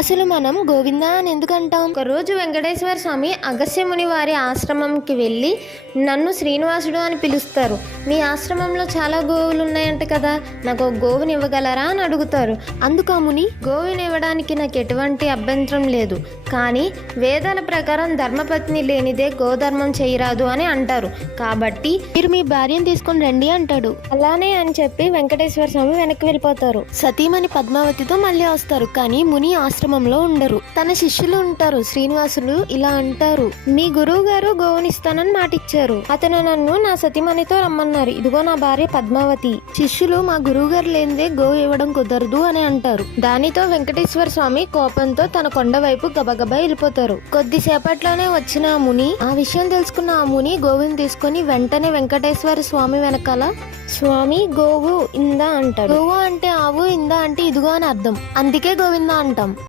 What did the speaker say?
అసలు మనం గోవిందా అని ఎందుకు అంటాం? ఒకరోజు వెంకటేశ్వర స్వామి అగస్త్యముని వారి ఆశ్రమంకి వెళ్ళి, నన్ను శ్రీనివాసుడు అని పిలుస్తారు. మీ ఆశ్రమంలో చాలా గోవులు ఉన్నాయంట కదా, నాకు ఒక గోవుని ఇవ్వగలరా అని అడుగుతారు. అందుకు ఆ ముని, గోవుని ఇవ్వడానికి నాకు ఎటువంటి అభ్యంతరం లేదు, కానీ వేదాల ప్రకారం ధర్మపత్ని లేనిదే గోధర్మం చేయరాదు అని అంటారు. కాబట్టి మీరు మీ భార్యను తీసుకొని రండి అంటాడు. అలానే అని చెప్పి వెంకటేశ్వర స్వామి వెనక్కి వెళ్ళిపోతారు. సతీమణి పద్మావతితో మళ్ళీ వస్తారు. కానీ ముని ఆశ్రమంలో ఉండరు. తన శిష్యులు ఉంటారు. శ్రీనివాసులు ఇలా అంటారు, మీ గురువు గారు గోవునిస్తానని మాటిచ్చారు. అతను నన్ను నా సతీమణితో రమ్మన్నారు. ఇదిగో నా భార్య పద్మావతి. శిష్యులు మా గురువు గారు లేనిదే గోవు ఇవ్వడం కుదరదు అని అంటారు. దానితో వెంకటేశ్వర స్వామి కోపంతో తన కొండ వైపు గబగబా వెళ్ళిపోతారు. కొద్దిసేపట్లోనే వచ్చిన ఆ ముని, ఆ విషయం తెలుసుకున్న ఆ ముని గోవుని తీసుకొని వెంటనే వెంకటేశ్వర స్వామి వెనకాల, స్వామి గోవు ఇందా అంటాడు. గోవు అంటే ఆవు, ఇందా అంటే ఇదిగో అని అర్థం. అందుకే గోవిందా అంటాం.